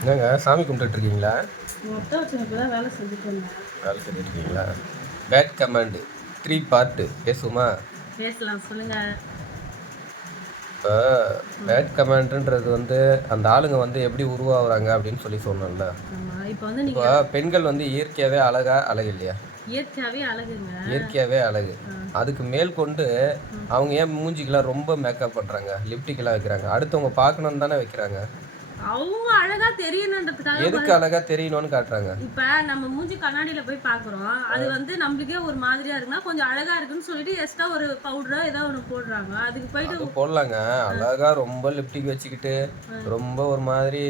என்னங்க சாமி கும்பிட்டுட்டு இருக்கீங்களா? மொட்டை வச்சவங்க தான் வேலை செஞ்சுட்டு இருந்தேன். வேலை செஞ்சுட்டு இருக்கீங்களா? பேட் கமாண்டு 3 பார்ட்டு பேசுமா? பேசலாம், சொல்லுங்க. இப்போ பேட் கமாண்டுன்றது அந்த ஆளுங்க எப்படி உருவாகுறாங்க அப்படின்னு சொன்னோம்ல. ஆமா, இப்போ வந்து இப்போ நீங்க பெண்கள் இயற்கையாகவே அழகு இல்லையா? இயற்கையாவே அழகுங்க. இயற்கையாகவே அழகு. அதுக்கு மேல் கொண்டு அவங்க ஏன் மூஞ்சிக்கெல்லாம் ரொம்ப மேக்கப் பண்ணுறாங்க, லிப்டிக்கெல்லாம் வைக்கிறாங்க? அடுத்தவங்க பார்க்கணுன்னு தானே வைக்கிறாங்க. அவங்க அழகா தெரியணுன்றதுக்காக எதுக்கு அழகா தெரியணும்னு காட்டுறாங்க? இப்ப நம்ம மூஞ்சி கண்ணாடியில போய் பாக்குறோம், அது வந்து நம்மளுக்கே ஒரு மாதிரியா இருக்குன்னா கொஞ்சம் அழகா இருக்குன்னு சொல்லிட்டு எக்ஸ்ட்ரா ஒரு பவுடரோ ஏதோ ஒன்று போடுறாங்க. அதுக்கு போயிட்டு போடலாங்க. அழகா ரொம்ப லிப்டிக் வச்சுக்கிட்டு ரொம்ப ஒரு மாதிரி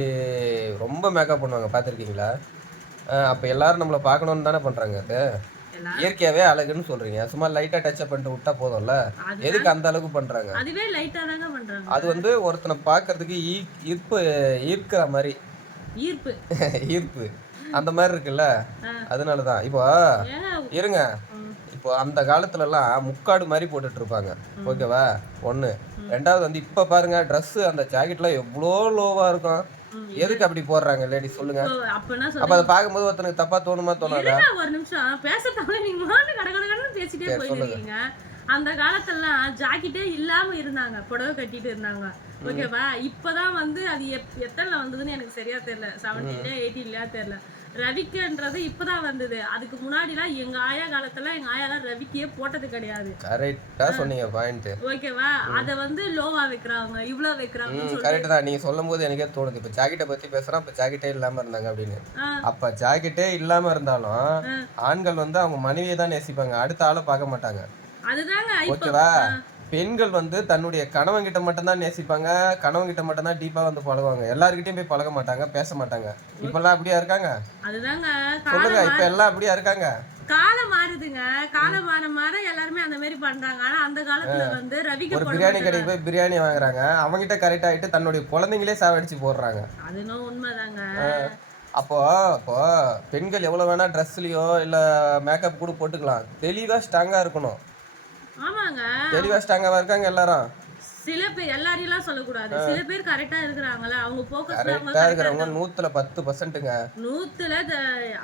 ரொம்ப மேக்கப் பண்ணுவாங்க, பார்த்துருக்கீங்களா? அப்போ எல்லாரும் நம்மளை பார்க்கணுன்னு தானே பண்ணுறாங்க. அது இயற்கையாவே அழகுன்னு சொல்றீங்க, சும்மா லைட்டா டச்சப் பண்ணிட்டு விட்டா போதும்ல. எதுக்கு அந்த அளவுக்கு பண்றாங்க? அதுவே லைட்டா தாங்க பண்றாங்க. அது ஒருத்தனை பார்க்கிறதுக்கு ஈர்ப்பு, ஈர்க்கிற மாதிரி ஈர்ப்பு ஈர்ப்பு அந்த மாதிரி இருக்குல்ல, அதனாலதான். இப்போ இருங்க, இப்போ அந்த காலத்துல எல்லாம் முக்காடு மாதிரி போட்டுட்டு இருப்பாங்க, ஓகேவா? ஒண்ணு. ரெண்டாவது இப்ப பாருங்க, ட்ரெஸ் அந்த ஜாக்கெட்லாம் எவ்வளோ லோவா இருக்கும். எதுக்கு அப்படி போடுறாங்க லேடிஸ், சொல்லுங்க. அப்ப அதை பார்க்கும்போது ஒருத்தனுக்கு தப்பா தோணுமா தோணாதா? ஒரு நிமிஷம் பேசத்தானே நீங்க மாட்டு கடகடன்னு பேசிட்டே போயிருக்கீங்க. அந்த காலத்துலலாம் ஜாக்கெட்டே இல்லாம இருந்தாங்க, புடவை கட்டிட்டு இருந்தாங்க, ஓகேவா? இப்பதான் அது எத்தனை வந்ததுன்னு எனக்கு சரியா தெரியல, 17 18 தெரியல. ரவிக்குன்றது இப்பதான் வந்தது. அதுக்கு முன்னாடிலாம் எங்க ஆயா காலத்துல எங்க ஆயாலாம் ரவிக்கையே போட்டது கிடையாது. கரெக்டா சொன்னீங்க பாயிண்ட், ஓகேவா? அத லோவா வைக்கிறாங்க, இவ்ளோ வைக்கிறாங்க. கரெக்ட் தான் நீங்க சொல்லும்போது எனக்கே தோணுது. இப்ப ஜாக்கெட்டை பத்தி பேசுறோம், அப்ப ஜாக்கெட்டே இல்லாம இருந்தாங்க அப்படின்னு. அப்ப ஜாக்கெட்டே இல்லாம இருந்தாலும் ஆண்கள் அவங்க மனைவியை தான் நேசிப்பாங்க, அடுத்த ஆளை பார்க்க மாட்டாங்க. அதுதாங்க ஓகேவா? பெண்கள் தன்னுடைய கணவன் கிட்ட மட்டும் தான் நேசிப்பாங்க, கணவன் கிட்ட மட்டும் தான் டீப்பா பழகுவாங்க. எல்லார்கிட்டயும் போய் பழக மாட்டாங்க, பேச மாட்டாங்க. இப்பெல்லாம் அப்படியா இருக்காங்க? அதுதாங்க சொல்லுங்க, இப்ப எல்லாம் அப்படியா இருக்காங்க? காலம் மாறுதுங்க, காலம் மாற எல்லாருமே அந்த மாதிரி பண்றாங்க. ஆனா அந்த காலத்துல ரவிக்கு ஒரு பிரியாணி கடைக்கு போய் பிரியாணி வாங்குறாங்க, அவங்க கிட்ட கரெக்ட் ஆயிட்டு தன்னுடைய குழந்தைங்களே சாவடிச்சு போடுறாங்க. அதுவும் உண்மைதாங்க. அப்போ பெண்கள் எவ்வளவு வேணா ட்ரெஸ்லயோ இல்ல மேக்கப் கூட போட்டுக்கலாம், தெளிவா ஸ்ட்ராங்கா இருக்கணும். ஆமாங்க, தெளிவா ஸ்ட்ராங்கா இருக்காங்க எல்லாரும். சில பேர், எல்லாரையும் சொல்லக்கூடாது, சில பேர் கரெக்டா இருக்கிறாங்களா, அவங்க போக்கஸ்ல கரெக்டா இருக்கிறவங்க 100ல 10%ங்க, 100ல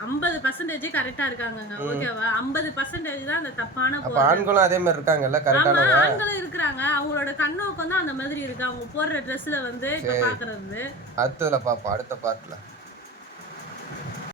50% கரெக்டா இருக்காங்கங்க, ஓகேவா? 50% தான் அந்த தப்பான. அப்ப ஆண்களும் அதே மாதிரி இருக்காங்கல்ல, கரெக்டானவங்க ஆண்களும் இருக்காங்க. அவங்களோட கண்ணோக்கம் தான் அந்த மாதிரி இருக்கு, அவங்க போடுற ட்ரெஸ்ல இப்ப பாக்குறது. அடுத்ததுல பாப்போம், அடுத்த பார்ட்ல.